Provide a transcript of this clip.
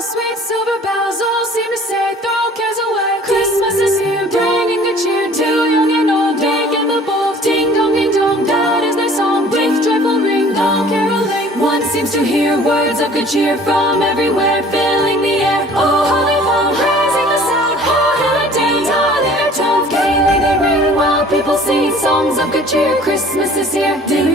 those sweet silver bells all seem to say, throw cares away. Christmas is here, bringing good cheer to young and old. Big and the bold, ding dong, that is their song. With joyful ring, all caroling. One seems to hear words of good cheer from everywhere, filling the air. Oh, holy home, raising the sound. Oh, heaven dance, all their tones gaily they ring, while people sing songs of good cheer. Christmas is here, ding